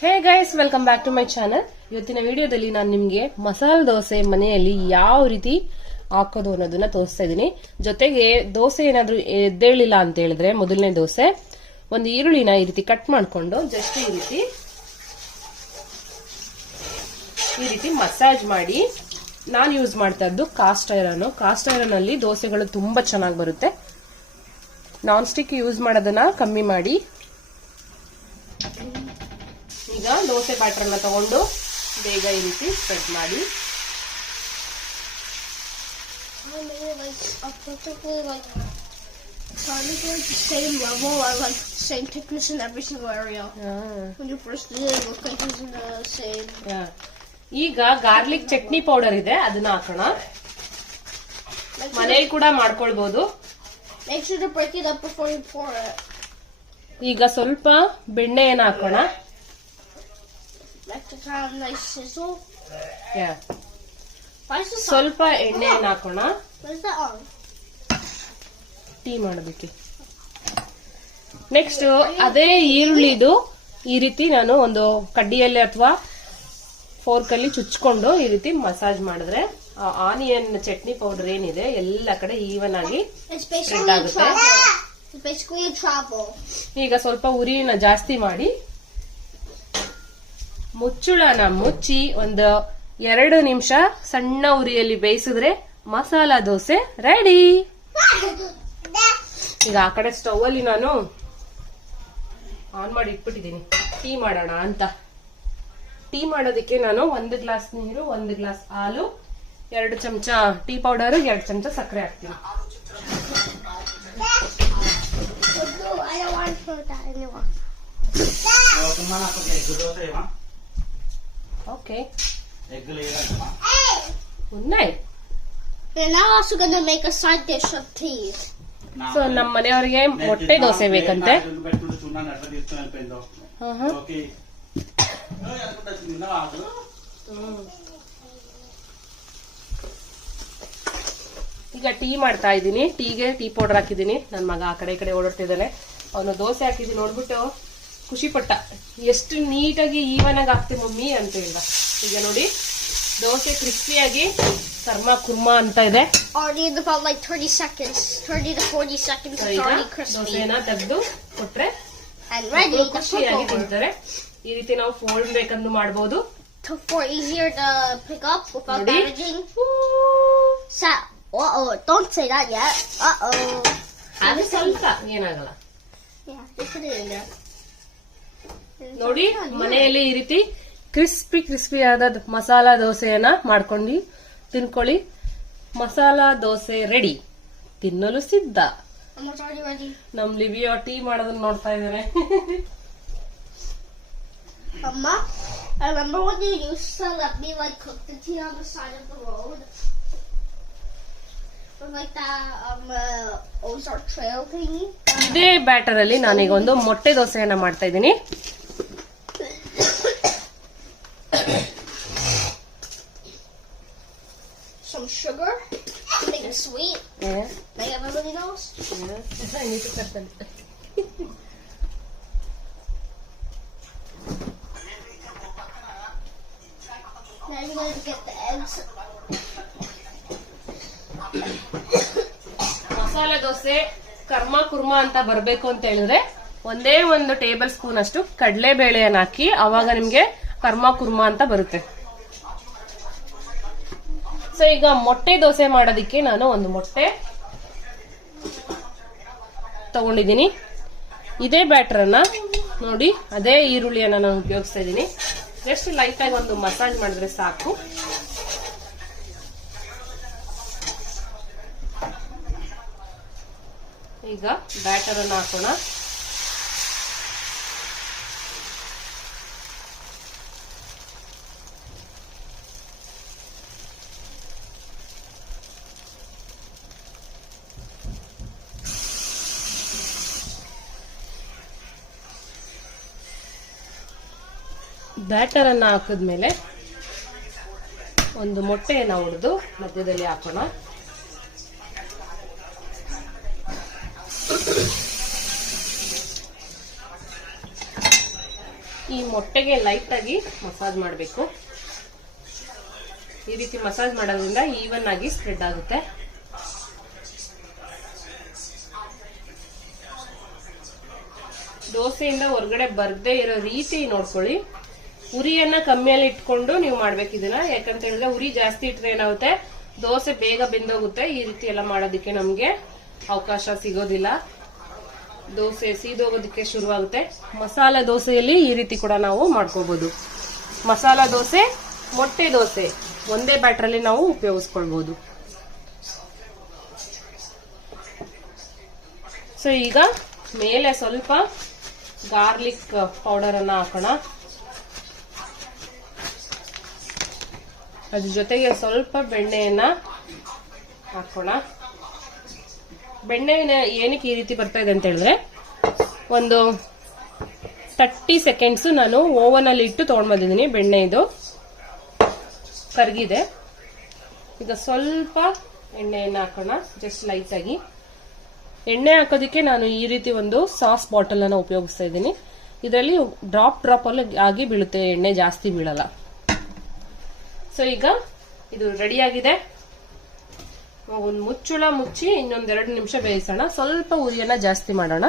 Hey guys, welcome back to my channel. ಇವತ್ತಿನ ವಿಡಿಯೋದಲ್ಲಿ ನಾನು ನಿಮ್ಗೆ ಮಸಾಲೆ ದೋಸೆ ಮನೆಯಲ್ಲಿ ಯಾವ ರೀತಿ ಹಾಕೋದು ಅನ್ನೋದನ್ನ ತೋರಿಸ್ತಾ ಇದ್ದೀನಿ. ಜೊತೆಗೆ ದೋಸೆ ಏನಾದ್ರೂ ಎದ್ದೇಳಿಲ್ಲ ಅಂತ ಹೇಳಿದ್ರೆ, ಮೊದಲನೇ ದೋಸೆ ಒಂದು ಈರುಳ್ಳಿನ ಈ ರೀತಿ ಕಟ್ ಮಾಡ್ಕೊಂಡು ಜಸ್ಟ್ ಈ ರೀತಿ ಮಸಾಜ್ ಮಾಡಿ, ನಾನು ಯೂಸ್ ಮಾಡ್ತಾ ಇದ್ದು ಕಾಸ್ಟ್ ಐರನ್ ಅಲ್ಲಿ ದೋಸೆಗಳು ತುಂಬಾ ಚೆನ್ನಾಗಿ ಬರುತ್ತೆ. ನಾನ್ ಸ್ಟಿಕ್ ಯೂಸ್ ಮಾಡೋದನ್ನ ಕಮ್ಮಿ ಮಾಡಿ. ಈಗ ದೋಸೆ ಬ್ಯಾಟರ್ನ ತಗೊಂಡು ಬೇಗ ಈ ರೀತಿ ಸ್ಪ್ರೆಡ್ ಮಾಡಿ. Same level, I like same thickness in every single area. When you first did it, it looked like it was in the same. ಈಗ ಗಾರ್ಲಿಕ್ ಚಟ್ನಿ ಪೌಡರ್ ಇದೆ, ಅದನ್ನ ಹಾಕೋಣ. ಮನೇಲಿ ಕೂಡ ಮಾಡ್ಕೊಳ್ಬಹುದು. Make sure to break it up before you pour it. ಈಗ ಸ್ವಲ್ಪ ಬೆಣ್ಣೆಯನ್ನು ಹಾಕೋಣ. Like to have a nice sizzle. ಸ್ವಲ್ಪ ಎಣ್ಣೆಯನ್ನು ಹಾಕೋಣ. Where's that on? ಟೀ ಮಾಡೋದಕ್ಕೆ. ನೆಕ್ಸ್ಟ್ ಅದೇ ಈರುಳ್ಳಿದು ಈ ರೀತಿ ನಾನು ಒಂದು ಕಡ್ಡಿಯಲ್ಲಿ ಅಥವಾ ಫೋರ್ಕ್ ಅಲ್ಲಿ ಚುಚ್ಕೊಂಡು ಈ ರೀತಿ ಮಸಾಜ್ ಮಾಡಿದ್ರೆ ಆನಿಯನ್ ಚಟ್ನಿ ಪೌಡರ್ ಏನಿದೆ ಎಲ್ಲ ಕಡೆ ಈವನ್ ಆಗಿ ಸ್ಪ್ರೆಡ್ ಆಗುತ್ತೆ. ಈಗ ಸ್ವಲ್ಪ ಉರಿನ ಜಾಸ್ತಿ ಮಾಡಿ ಮುಚ್ಚುಳನ ಮುಚ್ಚಿ ಒಂದು 2 ನಿಮಿಷ ಸಣ್ಣ ಉರಿಯಲ್ಲಿ ಬೇಯಿಸಿದ್ರೆ ಮಸಾಲಾ ದೋಸೆ ರೆಡಿ. ಈಗ ಆ ಕಡೆ ಸ್ಟವ್ ಅಲ್ಲಿ ನಾನು ಆನ್ ಮಾಡಿ ಇಟ್ಬಿಟ್ಟಿದ್ದೀನಿ ಟೀ ಮಾಡೋಣ ಅಂತ. ಟೀ ಮಾಡೋದಕ್ಕೆ ನಾನು 1 ಗ್ಲಾಸ್ ನೀರು, 1 ಗ್ಲಾಸ್ ಹಾಲು, 2 ಚಮಚ ಟೀ ಪೌಡರ್, 2 ಚಮಚ ಸಕ್ಕರೆ ಹಾಕ್ತೀನಿ. Okay, We're now also going to make a side dish of tea. So ನಮ್ಮ ಮನೆಯವರಿಗೆ ಮೊಟ್ಟೆ ದೋಸೆ ಬೇಕಂತೆ. ಈಗ ಟೀ ಮಾಡ್ತಾ ಇದ್ದೀನಿ. ಟೀಗೆ ಟೀ ಪೌಡರ್ ಹಾಕಿದ್ದೀನಿ. ನನ್ನ ಮಗ ಆ ಕಡೆ ಈ ಕಡೆ ಓಡಾಡ್ತಿದ್ದಾನೆ. ಅವನು ದೋಸೆ ಹಾಕಿದ್ದೀನಿ ನೋಡ್ಬಿಟ್ಟು ಖುಷಿ ಪಟ್ಟ, ಎಷ್ಟು ನೀಟಾಗಿ ಈವನ್ ಆಗಿ ಹಾಕ್ತೀನಿ ಮಮ್ಮಿ ಅಂತ ಹೇಳ್ದ. ಈಗ ನೋಡಿ ದೋಸೆ ಕ್ರಿಸ್ಪಿಯಾಗಿ ಕರ್ಮ ಕುರ್ಮಾ ಅಂತ ಇದೆ. Already in about like 30 seconds, 30 to 40 seconds. It's already crispy. ದೋಸೆನ ತೆಗೆದು ಕೊಟ್ರೆ and ready to ಖುಷಿಯಾಗಿ cook over. ತಿಂತಾರೆ. ಈ ರೀತಿ ನಾವು ಫೋಲ್ಡ್ ಬೇಕಂದು ಮಾಡಬಹುದು. For easier to pick up without damaging. Don't say that yet. ಅದು ಸ್ವಲ್ಪ ಏನಾಗಲ್ಲ. Yeah, just put it in there. ನೋಡಿ ಮನೆಯಲ್ಲಿ ಈ ರೀತಿ ಕ್ರಿಸ್ಪಿ ಆದ ಮಸಾಲಾ ದೋಸೆಯನ್ನ ಮಾಡ್ಕೊಂಡು ತಿನ್ಕೊಳ್ಳಿ. ಮಸಾಲಾ ದೋಸೆ ರೆಡಿ, ತಿನ್ನಲು ಸಿದ್ಧ. Almost already ready. ನಮ್ ಲಿವಿಯೋ ಟೀ ಮಾಡೋದನ್ನ ನೋಡ್ತಾ ಇದ್ದಾರೆ. Mama, I remember when you used to let me like cook the tea on the side of the road with like that Ozark Trail thingy. ಇದೇ batter ಅಲ್ಲಿ ನಾನೀಗ ಒಂದು ಮೊಟ್ಟೆ ದೋಸೆಯನ್ನ ಮಾಡ್ತಾ ಇದ್ದೀನಿ. Some sugar to make it sweet. Like everybody knows. I need to cut them. Now you're going to get the eggs. Masala dosa ಕರ್ಮ ಕುರ್ಮಾ ಅಂತ ಬರ್ಬೇಕು ಅಂತ ಹೇಳಿದ್ರೆ ಒಂದೇ 1 ಟೇಬಲ್ ಸ್ಪೂನ್ ಅಷ್ಟು ಕಡಲೆಬೇಳೆಯನ್ನು ಹಾಕಿ, ಅವಾಗ ನಿಮ್ಗೆ ಕರ್ಮ ಕುರ್ಮಾ ಅಂತ ಬರುತ್ತೆ. ಸೊ ಈಗ ಮೊಟ್ಟೆ ದೋಸೆ ಮಾಡೋದಿಕ್ಕೆ ನಾನು ಒಂದು ಮೊಟ್ಟೆ ತಗೊಂಡಿದ್ದೀನಿ. ಇದೇ ಬ್ಯಾಟರ್ ಅನ್ನ ನೋಡಿ, ಅದೇ ಈರುಳ್ಳಿಯನ್ನ ನಾನು ಉಪಯೋಗಿಸ್ತಾ ಇದ್ದೀನಿ. ಜಸ್ಟ್ ಲೈಟ್ ಆಗಿ ಒಂದು ಮಸಾಜ್ ಮಾಡಿದ್ರೆ ಸಾಕು. ಈಗ ಬ್ಯಾಟರ್ ಅನ್ನ ಹಾಕೋಣ. ಬ್ಯಾಟರ್ ಅನ್ನ ಹಾಕಿದ್ಮೇಲೆ ಒಂದು ಮೊಟ್ಟೆಯನ್ನ ಒಡೆದು ಮಧ್ಯದಲ್ಲಿ ಹಾಕೋಣ. ಈ ಮೊಟ್ಟೆಗೆ ಲೈಟ್ ಆಗಿ ಮಸಾಜ್ ಮಾಡಬೇಕು. ಈ ರೀತಿ ಮಸಾಜ್ ಮಾಡೋದ್ರಿಂದ ಈವನ್ ಆಗಿ ಸ್ಪ್ರೆಡ್ ಆಗುತ್ತೆ. ದೋಸೆಯಿಂದ ಹೊರಗಡೆ ಬರ್ದೇ ಇರೋ ರೀತಿ ನೋಡ್ಕೊಳ್ಳಿ. ಉರಿಯನ್ನ ಕಮ್ಮಿಯಲ್ಲಿ ಇಟ್ಕೊಂಡು ನೀವು ಮಾಡ್ಬೇಕು ಇದನ್ನ. ಯಾಕಂತ ಹೇಳಿದ್ರೆ ಉರಿ ಜಾಸ್ತಿ ಇಟ್ರೆ ಏನಾಗುತ್ತೆ, ದೋಸೆ ಬೇಗ ಬೆಂದೋಗುತ್ತೆ. ಈ ರೀತಿ ಎಲ್ಲ ಮಾಡೋದಕ್ಕೆ ನಮ್ಗೆ ಅವಕಾಶ ಸಿಗೋದಿಲ್ಲ. ದೋಸೆ ಸೀದೋಗೋದಕ್ಕೆ ಶುರುವಾಗುತ್ತೆ. ಮಸಾಲ ದೋಸೆಯಲ್ಲಿ ಈ ರೀತಿ ಕೂಡ ನಾವು ಮಾಡ್ಕೋಬಹುದು. ಮಸಾಲ ದೋಸೆ, ಮೊಟ್ಟೆ ದೋಸೆ ಒಂದೇ ಬ್ಯಾಟ್ರಲ್ಲಿ ನಾವು ಉಪಯೋಗಿಸ್ಕೊಳ್ಬಹುದು. ಸೊ ಈಗ ಮೇಲೆ ಸ್ವಲ್ಪ ಗಾರ್ಲಿಕ್ ಪೌಡರ್ ಅನ್ನ ಹಾಕೋಣ. ಅದ್ರ ಜೊತೆಗೆ ಸ್ವಲ್ಪ ಬೆಣ್ಣೆಯನ್ನ ಹಾಕೋಣ. ಬೆಣ್ಣೆ ಏನಕ್ಕೆ ಈ ರೀತಿ ಬರ್ತಾ ಇದೆ ಅಂತ ಹೇಳಿದ್ರೆ, ಒಂದು 30 ಸೆಕೆಂಡ್ಸ್ ನಾನು ಓವನ್ ಅಲ್ಲಿ ಇಟ್ಟು ತಗೊಂಡ್ ಬಂದಿದ್ದೀನಿ. ಬೆಣ್ಣೆ ಇದು ಕರಗಿದೆ. ಈಗ ಸ್ವಲ್ಪ ಎಣ್ಣೆಯನ್ನ ಹಾಕೋಣ, ಜಸ್ಟ್ ಲೈಟ್ ಆಗಿ. ಎಣ್ಣೆ ಹಾಕೋದಿಕ್ಕೆ ನಾನು ಈ ರೀತಿ ಒಂದು ಸಾಸ್ ಬಾಟಲ್ ಅನ್ನ ಉಪಯೋಗಿಸ್ತಾ ಇದ್ದೀನಿ. ಇದರಲ್ಲಿ ಡ್ರಾಪ್ ಅಲ್ಲಿ ಆಗಿ ಬೀಳುತ್ತೆ, ಎಣ್ಣೆ ಜಾಸ್ತಿ ಬೀಳಲ್ಲ. ಸೊ ಈಗ ಇದು ರೆಡಿ ಆಗಿದೆ. ಒಂದು ಮುಚ್ಚಳ ಮುಚ್ಚಿ ಇನ್ನೊಂದ್ 2 ನಿಮಿಷ ಬೇಯಿಸೋಣ. ಸ್ವಲ್ಪ ಉರಿಯನ್ನ ಜಾಸ್ತಿ ಮಾಡೋಣ.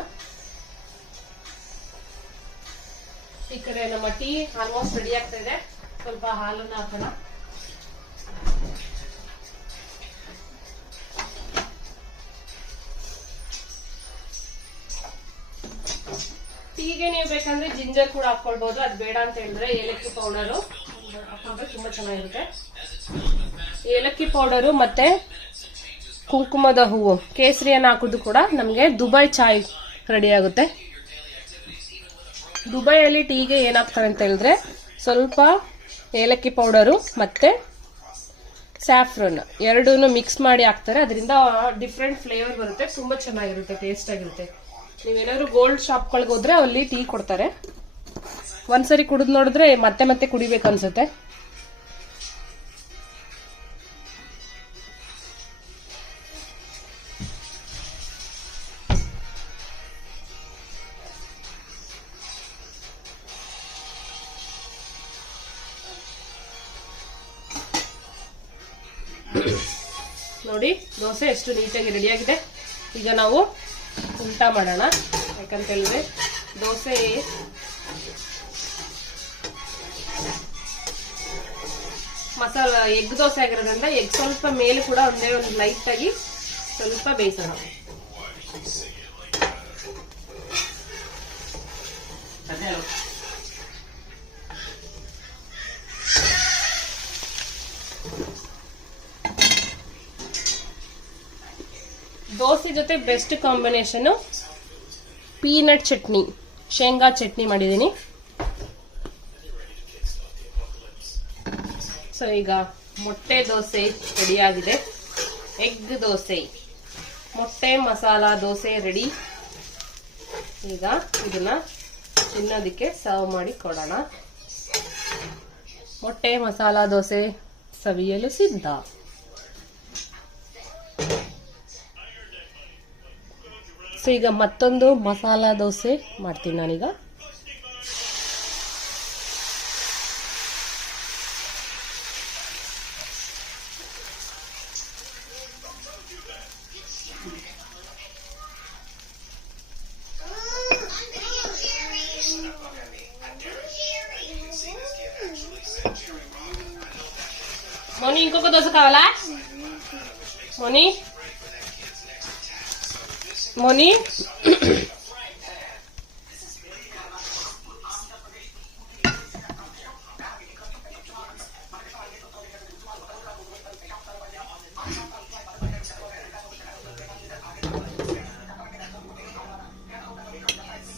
ಈ ಕಡೆ ನಮ್ಮ ಟೀ ಆಲ್ಮೋಸ್ಟ್ ರೆಡಿ ಆಗ್ತಾ ಇದೆ. ಸ್ವಲ್ಪ ಹಾಲನ್ನ ಹಾಕೋಣ. ಟೀಗೆ ನೀವು ಬೇಕಂದ್ರೆ ಜಿಂಜರ್ ಕೂಡ ಹಾಕೊಳ್ಬಹುದು. ಅದು ಬೇಡ ಅಂತ ಹೇಳಿದ್ರೆ ಏಲಕ್ಕಿ ಪೌಡರು ಹಾಕೊಂಡ್ರೆ ತುಂಬಾ ಚೆನ್ನಾಗಿರುತ್ತೆ. ಏಲಕ್ಕಿ ಪೌಡರು ಮತ್ತೆ ಕುಂಕುಮದ ಹೂವು, ಕೇಸರಿಯನ್ನು ಹಾಕೋದು ಕೂಡ ನಮ್ಗೆ ದುಬೈ ಚಾಯ್ ರೆಡಿ ಆಗುತ್ತೆ. ದುಬೈಯಲ್ಲಿ ಟೀಗೆ ಏನಾಗ್ತಾರೆ ಅಂತ ಹೇಳಿದ್ರೆ ಸ್ವಲ್ಪ ಏಲಕ್ಕಿ ಪೌಡರು ಮತ್ತೆ ಸ್ಯಾಫ್ರನ್ ಎರಡೂನು ಮಿಕ್ಸ್ ಮಾಡಿ ಹಾಕ್ತಾರೆ. ಅದರಿಂದ ಡಿಫ್ರೆಂಟ್ ಫ್ಲೇವರ್ ಬರುತ್ತೆ, ತುಂಬಾ ಚೆನ್ನಾಗಿರುತ್ತೆ, ಟೇಸ್ಟ್ ಆಗಿರುತ್ತೆ. ನೀವೇನಾದ್ರು ಗೋಲ್ಡ್ ಶಾಪ್ಗಳಿಗೆ ಹೋದ್ರೆ ಅಲ್ಲಿ ಟೀ ಕೊಡ್ತಾರೆ. ಒಂದ್ಸರಿ ಕುಡಿದ್ ನೋಡಿದ್ರೆ ಮತ್ತೆ ಮತ್ತೆ ಕುಡಿಬೇಕು ಅನ್ಸುತ್ತೆ. ನೋಡಿ ದೋಸೆ ಎಷ್ಟು ನೀಟಾಗಿ ರೆಡಿಯಾಗಿದೆ. ಈಗ ನಾವು ಉಲ್ಟಾ ಮಾಡೋಣ. ಯಾಕಂತ ಹೇಳಿದ್ರೆ ದೋಸೆ ಮಸಾಲ ಎಗ್ ದೋಸೆ ಆಗಿರೋದ್ರಿಂದ ಎಗ್ ಸ್ವಲ್ಪ ಮೇಲೆ ಕೂಡ ಒಂದೇ ಒಂದು ಲೈಟ್ ಆಗಿ ಸ್ವಲ್ಪ ಬೇಯಿಸೋಣ. ದೋಸೆ ಜೊತೆ ಬೆಸ್ಟ್ ಕಾಂಬಿನೇಷನ್ ಪೀನಟ್ ಚಟ್ನಿ, ಶೇಂಗಾ ಚಟ್ನಿ ಮಾಡಿದ್ದೀನಿ. ಸೊ ಈಗ ಮೊಟ್ಟೆ ದೋಸೆ ರೆಡಿಯಾಗಿದೆ. ಎಗ್ ದೋಸೆ, ಮೊಟ್ಟೆ ಮಸಾಲ ದೋಸೆ ರೆಡಿ. ಈಗ ಇದನ್ನ ತಿನ್ನೋದಕ್ಕೆ ಸರ್ವ್ ಮಾಡಿ ಕೊಡೋಣ. ಮೊಟ್ಟೆ ಮಸಾಲ ದೋಸೆ ಸವಿಯಲು ಸಿದ್ಧ. ಸೊ ಈಗ ಮತ್ತೊಂದು ಮಸಾಲ ದೋಸೆ ಮಾಡ್ತೀನಿ ನಾನೀಗ. మోని ఇంకొక దోశ కావాలా? మోని మోని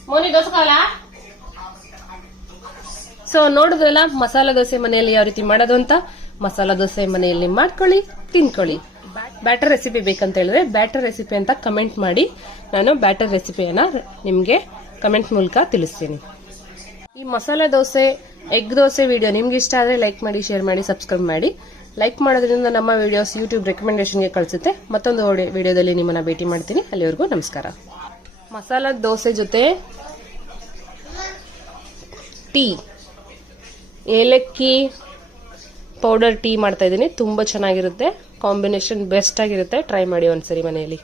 ಮೋನಿ ದೋಸೆ ಕಾವಾಲಾ? ಸೊ ನೋಡಿದ್ರಲ್ಲ ಮಸಾಲಾ ದೋಸೆ ಮನೆಯಲ್ಲಿ ಯಾವ ರೀತಿ ಮಾಡೋದು ಅಂತ. ಮಸಾಲಾ ದೋಸೆ ಮನೆಯಲ್ಲಿ ಮಾಡ್ಕೊಳ್ಳಿ, ತಿನ್ಕೊಳ್ಳಿ. ಬ್ಯಾಟರ್ ರೆಸಿಪಿ ಬೇಕಂತ ಹೇಳಿದ್ರೆ ಬ್ಯಾಟರ್ ರೆಸಿಪಿ ಅಂತ ಕಮೆಂಟ್ ಮಾಡಿ, ನಾನು ಬ್ಯಾಟರ್ ರೆಸಿಪಿಯನ್ನ ನಿಮ್ಗೆ ಕಮೆಂಟ್ ಮೂಲಕ ತಿಳಿಸ್ತೀನಿ. ಈ ಮಸಾಲಾ ದೋಸೆ ಎಗ್ ದೋಸೆ ವಿಡಿಯೋ ನಿಮ್ಗೆ ಇಷ್ಟ ಆದ್ರೆ ಲೈಕ್ ಮಾಡಿ, ಶೇರ್ ಮಾಡಿ, ಸಬ್ಸ್ಕ್ರೈಬ್ ಮಾಡಿ. ಲೈಕ್ ಮಾಡೋದ್ರಿಂದ ನಮ್ಮ ವಿಡಿಯೋಸ್ ಯೂಟ್ಯೂಬ್ ರೆಕಮೆಂಡೇಶನ್ಗೆ ಕಳಿಸುತ್ತೆ. ಮತ್ತೊಂದು ವಿಡಿಯೋದಲ್ಲಿ ನಿಮ್ಮನ್ನ ಭೇಟಿ ಮಾಡ್ತೀನಿ. ಅಲ್ಲಿವರೆಗೂ ನಮಸ್ಕಾರ. ಮಸಾಲಾ ದೋಸೆ ಜೊತೆ ಟೀ, ಏಲಕ್ಕಿ ಪೌಡರ್ ಟೀ ಮಾಡ್ತಾ ಇದ್ದೀನಿ. ತುಂಬ ಚೆನ್ನಾಗಿರುತ್ತೆ, ಕಾಂಬಿನೇಷನ್ ಬೆಸ್ಟ್ ಆಗಿರುತ್ತೆ. ಟ್ರೈ ಮಾಡಿ ಒಂದ್ಸರಿ ಮನೆಯಲ್ಲಿ.